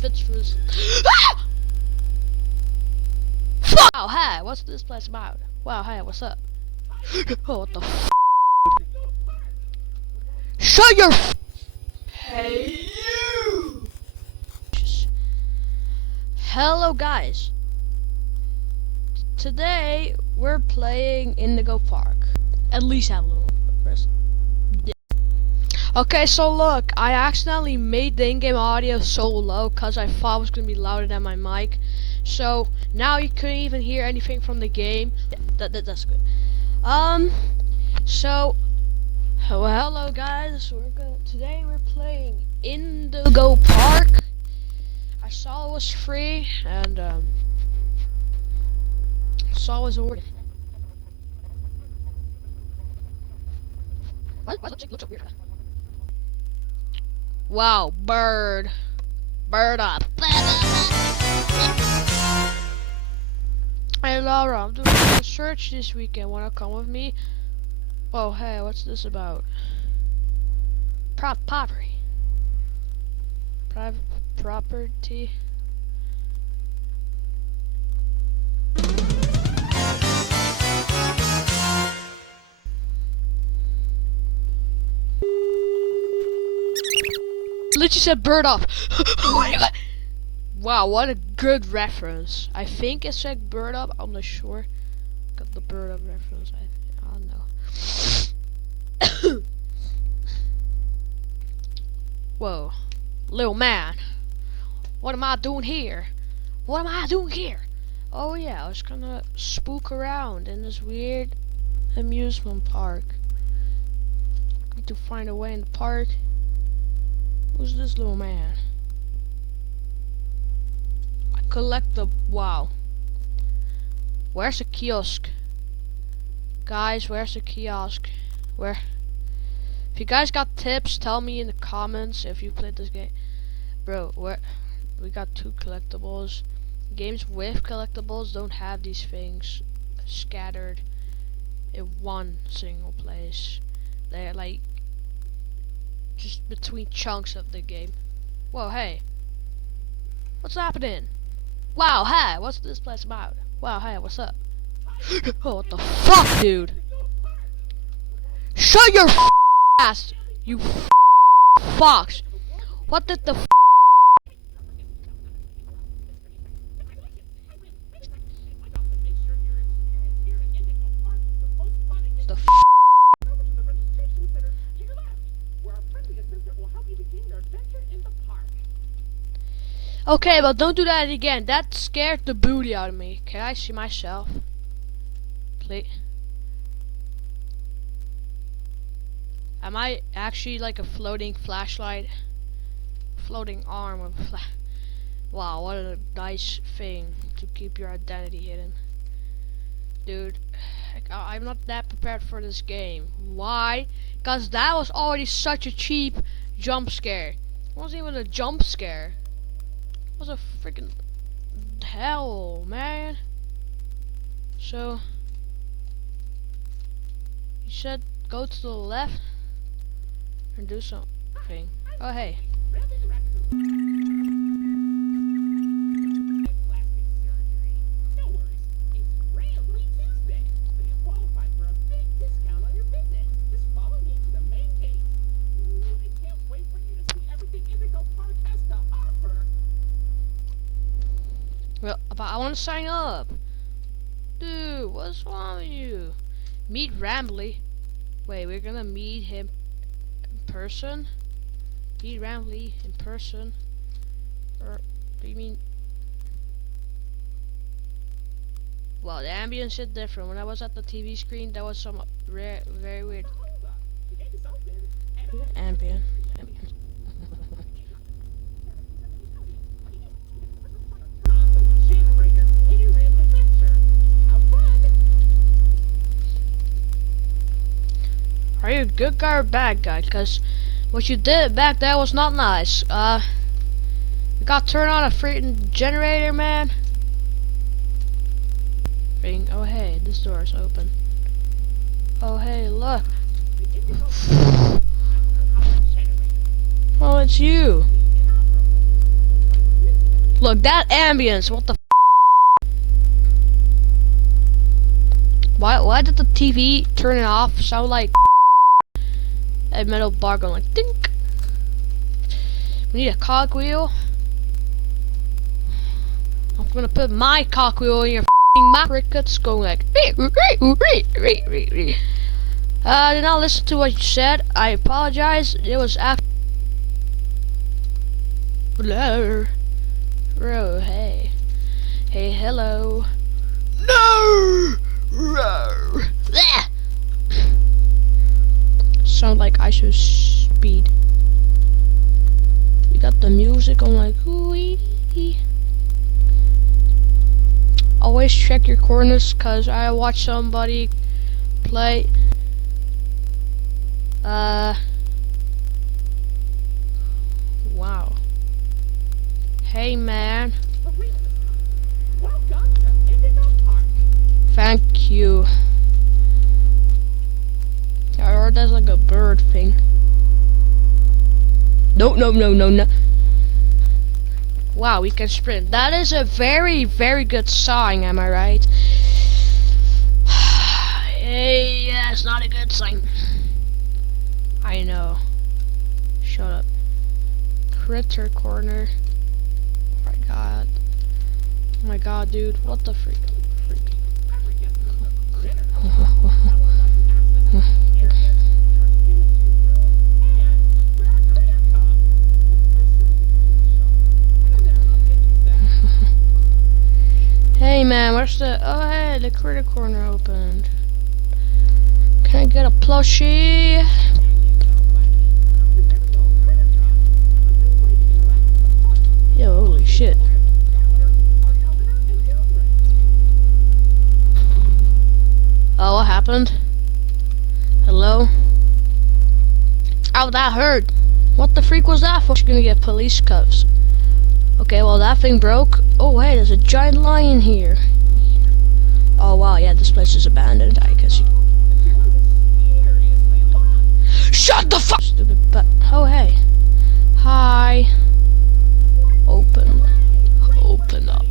fits for this. Ah! Fuck! Wow, hey, what's this place about? Wow, hey, what's up? Oh, what the f? Shut your f. Hey you! Hello guys. Today we're playing Indigo Park. At least have a little rest. Yeah. Okay, so look, I accidentally made the in-game audio so low because I thought it was gonna be louder than my mic. So now you couldn't even hear anything from the game. Yeah, that's good. So hello guys. Today we're playing Indigo Park. I saw it was free and saw it was ordered. What? Looks so weird. Wow, bird up. Hey Laura, I'm doing a search this weekend. Wanna come with me? Oh hey, what's this about? Property. Private property. Literally said bird up. Oh my god. Wow, what a good reference. I think it said bird up. I'm not sure. Got the bird up reference. I don't know. Whoa, little man. What am I doing here? What am I doing here? Oh yeah, I was gonna spook around in this weird amusement park. Need to find a way in the park. Who's this little man? I collect the wow. Where's the kiosk? Guys, where's the kiosk? Where? If you guys got tips, tell me in the comments if you played this game. Bro, where? We got 2 collectibles. Games with collectibles don't have these things scattered in one single place. They're like just between chunks of the game. Whoa, hey. What's happening? Wow, hey, what's this place about? Wow, hey, what's up? Oh, what the fuck, dude? Shut your ass, you fox. What did the Okay, but don't do that again. That scared the booty out of me. Can I see myself? Please. Am I actually like a floating flashlight? Floating arm of a wow, what a nice thing to keep your identity hidden. Dude, I'm not that prepared for this game. Why? Because that was already such a cheap jump scare. It wasn't even a jump scare. It was a freaking hell, man. So you said go to the left and do something. Oh hey. Well, but I want to sign up. Dude, what's wrong with you? Meet Rambly. Wait, we're gonna meet him in person? Meet Rambly in person? Or do you mean? Well, the ambience is different. When I was at the TV screen, that was some very weird ambient. Are you a good guy or bad guy? Cause what you did back there was not nice. You got to turn on a freaking generator, man. Oh hey, this door is open. Oh hey, look. Oh, it's you. Look, that ambience, what the Why did the TV turn it off? Sound like a metal bar going like dink. We need a cogwheel. I'm gonna put my cogwheel in your mouth. Crickets going like did not listen to what you said. I apologize. It was after. Hello. Oh, hey. Hey, hello. No! Roar. Sound like I should speed. You got the music on like ooh. Always check your corners, cause I watched somebody play. Wow. Hey man. Welcome to Indigo Park. Thank you. I heard that's like a bird thing. No. Wow, we can sprint. That is a very, very good sign, am I right? Hey, that's not a good sign. I know. Shut up. Critter corner. Oh my god. Oh my god, dude. What the freak? Hey man, where's the... Oh hey, the critter corner opened. Can I get a plushie? Yo, holy shit. Oh, what happened? Hello? Ow, that hurt. What the freak was that for? She's gonna get police cuffs. Okay, well that thing broke. Oh hey, there's a giant lion here. Oh wow, yeah, this place is abandoned. I guess you... Shut the fuck! Stupid butt. Oh hey. Hi. Open. Open up.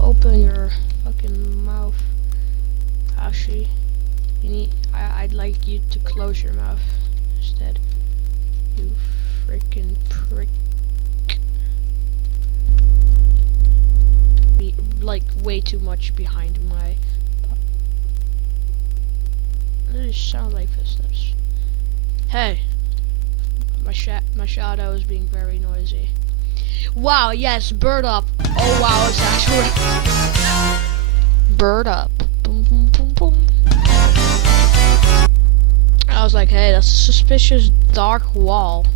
Open your fucking mouth. Actually, I'd like you to close your mouth instead. You freaking prick. Be like way too much behind my. It just sound like footsteps. Hey, my shadow is being very noisy. Wow, yes, bird up. Oh wow, it's actually bird up. Boom, boom, boom, boom. I was like, hey, that's a suspicious dark wall.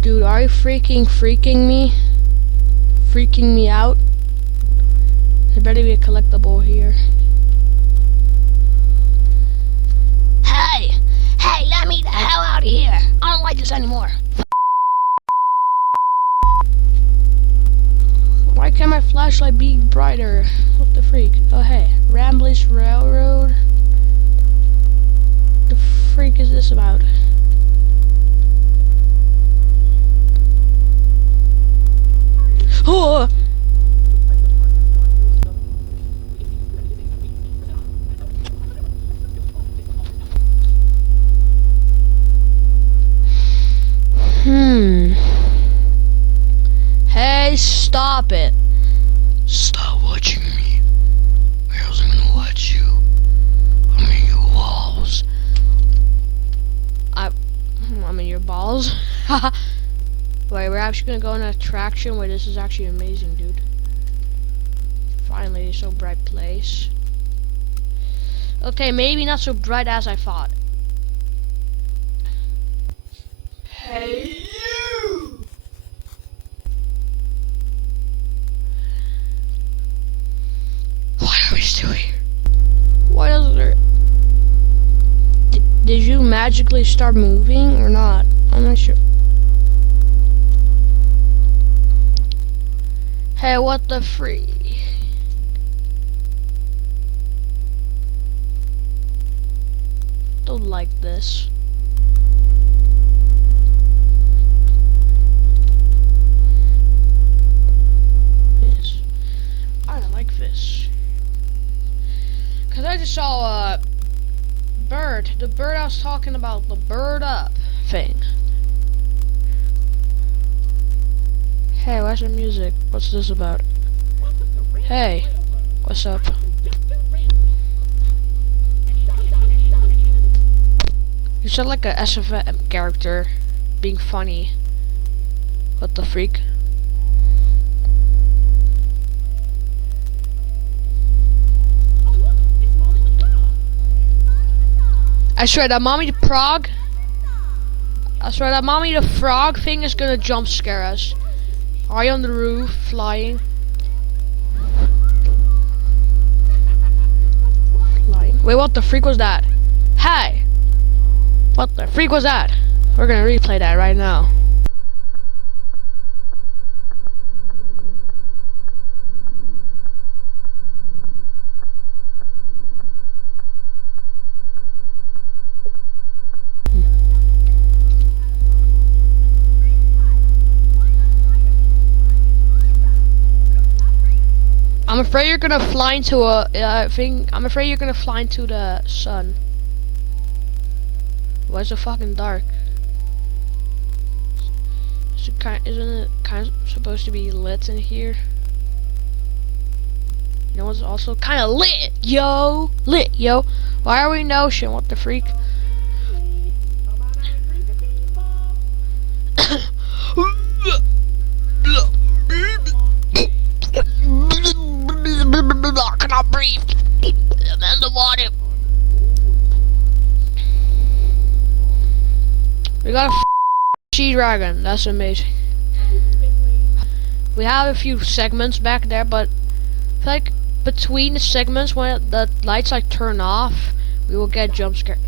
Dude, are you freaking me? Freaking me out? There better be a collectible here. Hey, let me the hell out of here. I don't like this anymore. Why can't my flashlight be brighter? What the freak? Oh hey, Rambley's Railroad. What the freak is this about? Oh! Hey, stop it. Stop watching me. Or else I'm gonna watch you. I'm in your walls. I'm in your balls? Wait, we're actually gonna go on an attraction where this is actually amazing, dude. Finally, so bright place. Okay, maybe not so bright as I thought. Hey you! Why are we still here? Why doesn't there... Did you magically start moving or not? I'm not sure. Hey, what the freak? Don't like this. kinda like this. Cause I just saw a bird. The bird I was talking about, the bird up thing. Hey, where's the music? What's this about? Hey, what's up? You sound like a SFM character being funny. What the freak? I swear that Mommy the Frog. I swear that Mommy the Frog thing is gonna jump scare us. Are you on the roof flying? Flying. Wait, what the freak was that? Hey! What the freak was that? We're gonna replay that right now. I'm afraid you're gonna fly into a thing. I'm afraid you're gonna fly into the sun. Why is it fucking dark? Isn't it kind of supposed to be lit in here? You know what's also kind of lit, yo? Lit, yo. Why are we in the ocean? What the freak? I cannot breathe. I'm in the water. We got a G-Dragon. That's amazing. We have a few segments back there, but I feel like between the segments, when the lights like turn off, we will get jump scared.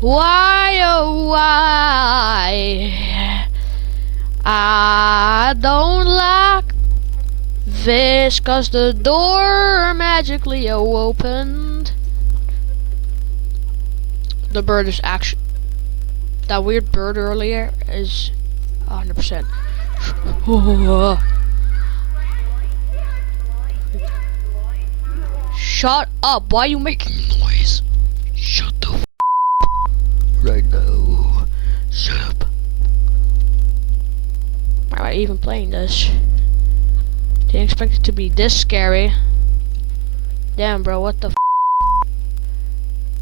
Why, oh why? I don't like this, cause the door magically opened. The bird is actually, that weird bird earlier is 100%. Shut up, why are you making noise? Shut the f right now. Shut up. Why am I even playing this? Didn't expect it to be this scary. Damn, bro, what the f?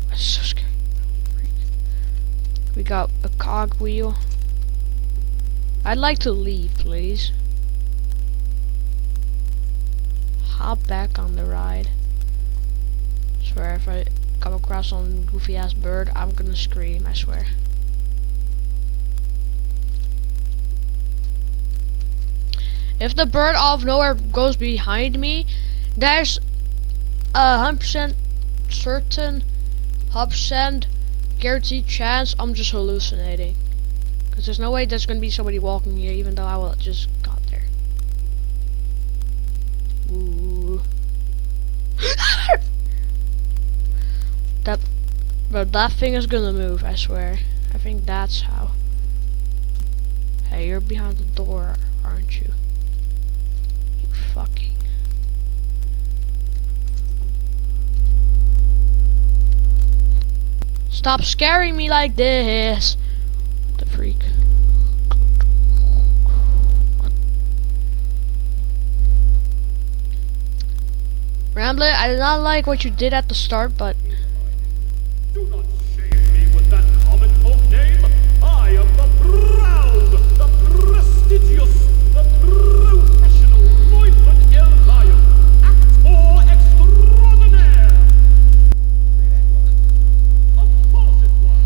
That's so scary. We got a cog wheel. I'd like to leave, please. Hop back on the ride. Swear, if I come across some goofy ass bird, I'm gonna scream, I swear. If the bird out of nowhere goes behind me, there's a 100% certain, 100% guaranteed chance I'm just hallucinating. Cause there's no way there's gonna be somebody walking here, even though I will just got there. Ooh. that thing is gonna move, I swear. I think that's how. Hey, you're behind the door, aren't you? You fucking. Stop scaring me like this. What the freak? Rambler, I did not like what you did at the start, but Do not shame me with that common folk name. I am the proud, the prestigious, the professional Neufeld El Lion, actor extraordinaire. Of course it was.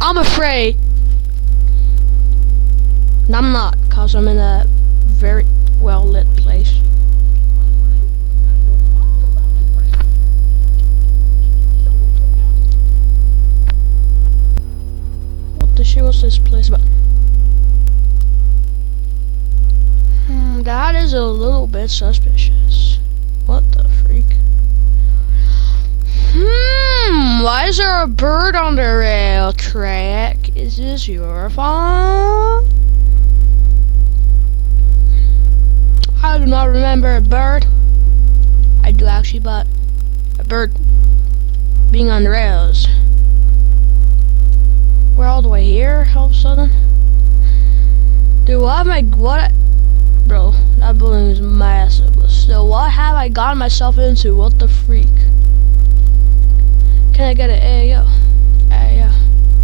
I'm afraid. I'm not, cause I'm in a very well lit place. What the shit was this place about? That is a little bit suspicious. What the freak? Why is there a bird on the rail track? Is this your fault? I do not remember a bird. I do actually, but a bird being on the rails. We're all the way here all of a sudden. Dude, bro, that building is massive, but still, what have I gotten myself into? What the freak? Can I get an AO? AO.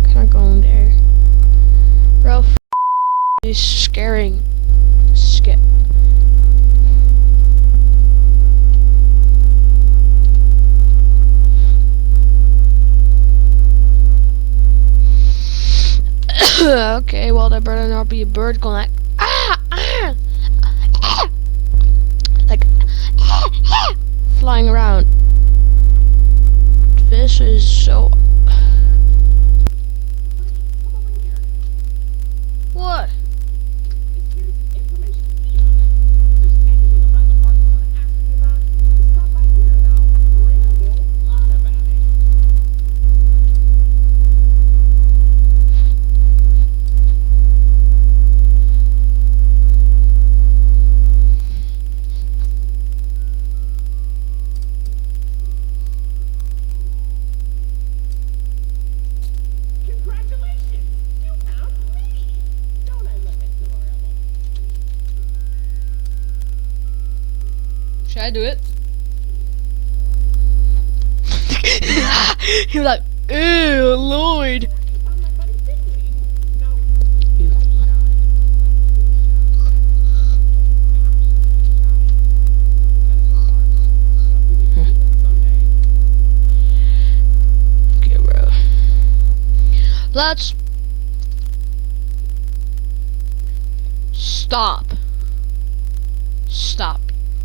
Can I go in there? Bro, he's scaring. Skip. Okay, well, there better not be a bird going like, like, flying around. This is so. What? Should I do it? He was like, ew, Lloyd. Okay, bro. Let's stop. Stop.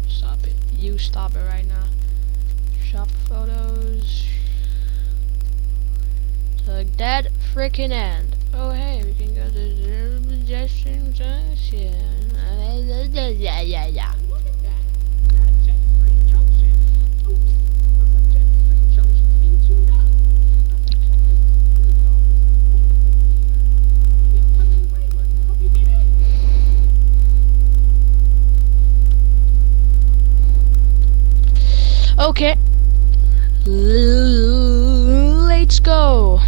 Stop it. You stop it right now. Shop photos. To the dead freaking end. Oh hey, we can go to the suggestions. Yeah. Okay. Let's go.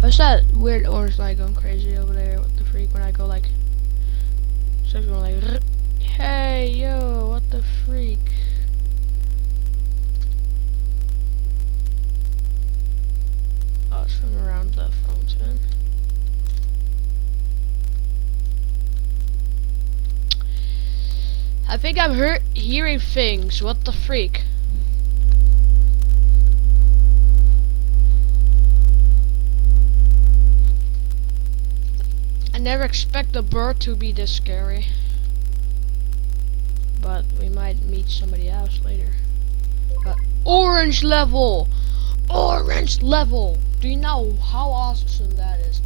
What's that weird orange light going crazy over there? What the freak? When I go like, so going like, hey yo, what the freak? Oh, it's from around the fountain. I think I'm hearing things. What the freak? I never expect a bird to be this scary. But we might meet somebody else later. But orange level! Orange level! Do you know how awesome that is?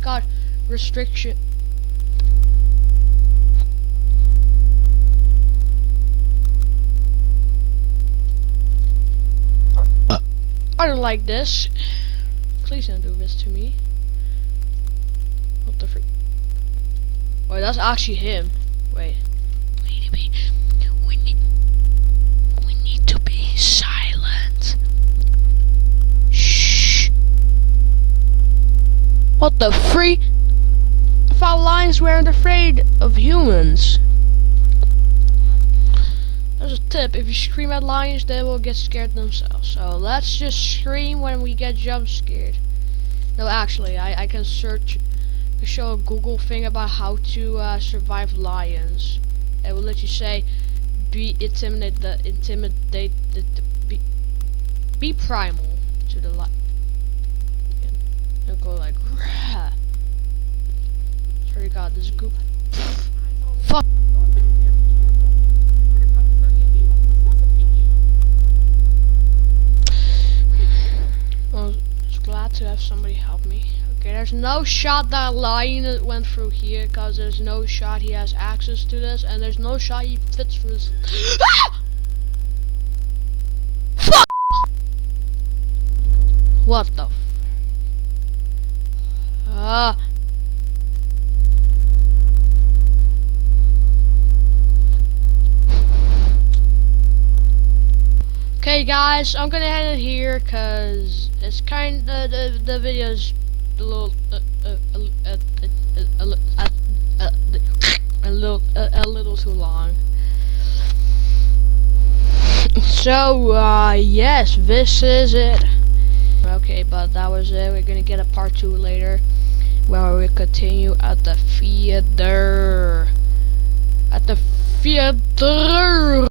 God, restriction. I don't like this. Please don't do this to me. What the freak? Wait, that's actually him. Wait. We need to be silent. Shh. What the freak? I thought lions weren't afraid of humans. There's a tip, if you scream at lions, they will get scared themselves. So let's just scream when we get jump scared. No, actually, I can show a Google thing about how to survive lions. It will let you say, be primal to the lion. And go like, rah. Sorry God, this goop. Fuck. Well, just glad to have somebody help me. Okay, there's no shot that lion went through here, cause there's no shot he has access to this, and there's no shot he fits through this. What the? Ah. Okay, guys, I'm gonna end it here because it's kind of the video's a little a little too long. So yes, this is it. Okay, but that was it. We're gonna get a part 2 later, where we continue at the theater. At the theater.